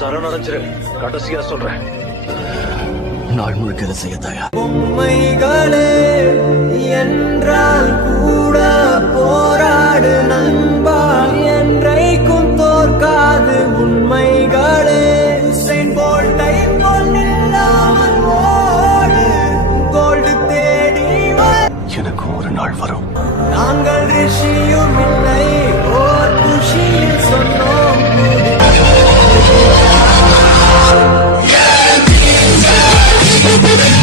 சரணடைஞ்சிரு. கடைசியா சொல்றேன், நாள் முழுக்க இதை செய்ய தயார். பொம்மைகளே என்றால் கூட போராடு நண்பா, என்றைக்கும் தோற்காது உண்மைகளே. உசைன் போல்ட்டை போல் நில்லாமல் ஓடு, கோல்டு தேடி எனக்கு ஒரு நாள் வரும். நாங்கள் ரிஷியும் இல்லை, ஓர் குஷியில் சொன்னோம். Yeah.